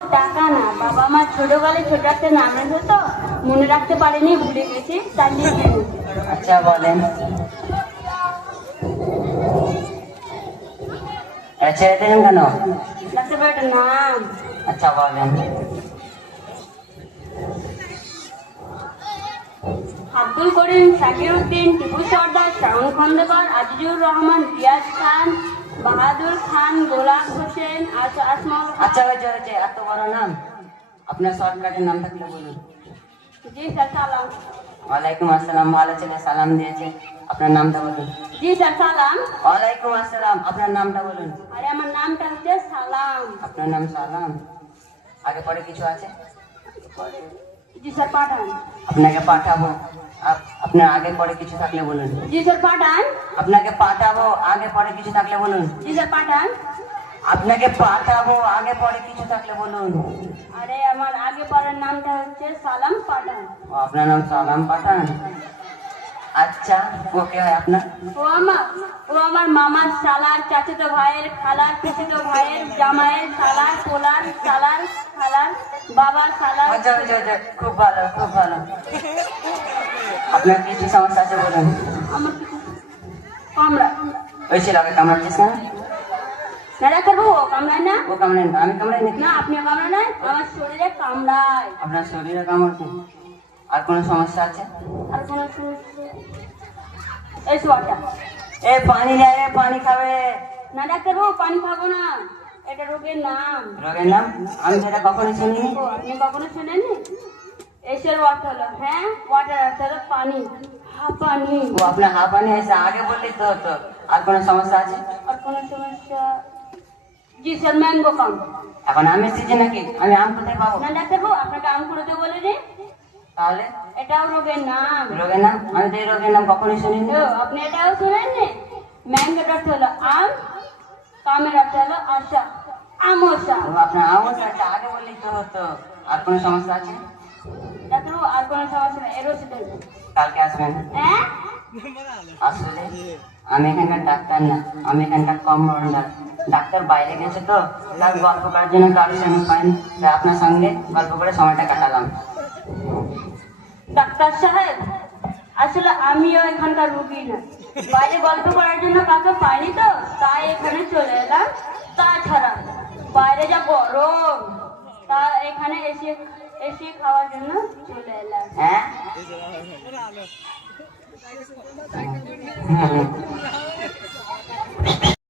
টাকা না, বাবা আমার ছোটবেলায় ছোট একটা নাম রেখে তো মনে রাখতে পারিনি, ভুলে গেছি, তাই লিখে নিয়েছি। আচ্ছা বলেন। ছেড়ে দিলেন কেন? ডাক্তার ভাই একটা নাম। আচ্ছা বলেন। আব্দুল করিম, শাকির উদ্দিন, টিপু সর্দার, শাওন খন্দকার, আজিজুর রহমান, রিয়াজ খান, বাহাদুর খান, গোলাম হোসেন, আসমাউল খান। আচ্ছা হয়েছে হয়েছে, এত বড় নাম, আপনার শর্টকাটের নাম থাকলে বলুন। জি স্যার সালাম। ওয়ালাইকুম আসসালাম, ভালো ছেলে সালাম দিয়েছে, আপনার নামটা বলুন। জি স্যার সালাম। ওয়ালাইকুম আসসালাম, আপনার নামটা বলুন। আরে আমার নামটা হচ্ছে সালাম। আপনার নাম সালাম, আগে পরে কিছু আছে? জি স্যার পাঠান। আপনাকে পাঠাবো, আপনার আগে পরে কিছু থাকলে বলুন। জি স্যার পাঠান। আপনাকে পাঠাবো, আগে পরে কিছু থাকলে বলুন। জি স্যার পাঠান। আপনাকে পাঠাবো, আগে পরে কিছু থাকলে বলুন। আরে আমার আগে পরের নামটা হচ্ছে সালাম পাঠান। ও, আপনার নাম সালাম পাঠান। আচ্ছা, ওকে হয় আপনার? ও আমার মামার শালার, চাচাতো ভাইয়ের, খালার, পিসিতো ভাইয়ের, জামাইয়ের শালার, পোলার শালার, খালার বাবার শালার। আচ্ছা আচ্ছা আচ্ছা, খুব ভালো খুব ভালো। আপনার কি কি সমস্যা আছে বলুন। আমার কিছু কামড়া ওই ছেলেকে কামড়াচ্ছিস না? না ডাক্তার বাবু, কামড়ায় না। ও কামড়েন না, আমি কামড়াই নাকি? না আপনি কামড়ায় নাই, আমার শরীরে কামড়ায়। আপনার শরীরে কামড়ছে? আর কোনো সমস্যা আছে? আর কোনো সমস্যা? এই সোয়াটা। এ পানি নেই রে, পানি খাবে। না ডাক্তার বাবু, পানি খাবো না, এটা রোগের নাম। রোগের নাম? আমি সেটা কখনো শুনিনি। ও, আপনি কখনো শোনেননি? এসের ওয়াটার হলো, হ্যাঁ ওয়াটার হলো পানি, পানি। ও, আপনার হাঁপানি এসে আগে বললি তো হতো। আর কোনো সমস্যা আছে? আর কোনো সমস্যা? জি স্যার, ম্যাঙ্গো কাম। এখন আমের সিজন নাকি, আমি আম কোথায় পাবো? না ডাক্তার বাবু, আপনাকে আম খুঁড়তে বলেনি, তাহলে এটাও রোগের নাম। রোগের নাম? আমি তো এই রোগের নাম কখনোই শুনিনি। ও, আপনি এটাও শুনেননি? ম্যাঙ্গোর অর্থ হলো আম, কামের অর্থ হলো আশা, আমশা। ও, আপনার আমস আছে, আগে বললি তো হতো। আর কোনো সমস্যা আছে? ডাক্তার বাবু আর কোনো সমস্যা নেই, এর ওষুধ দেবেন। কালকে আসবেন। হ্যাঁ আসলে আমি এখানকার ডাক্তার না, আমি এখানকার কম্পাউন্ডার। ডাক্তার বাইরে গেছে তো, তার গল্প করার জন্য কারোর সঙ্গে পাইনি, তাই আপনার সঙ্গে গল্প করে সময়টা কাটালাম। ডাক্তার সাহেব, আসলে আমিও এখানকার রুগী না, বাইরে গল্প করার জন্য কাউকে পাইনি তো, তাই এখানে চলে এলাম। তাছাড়া বাইরে যা গরম, তা এখানে এসে এসে খাওয়ার জন্য চলে এলাম। হ্যাঁ, হুম।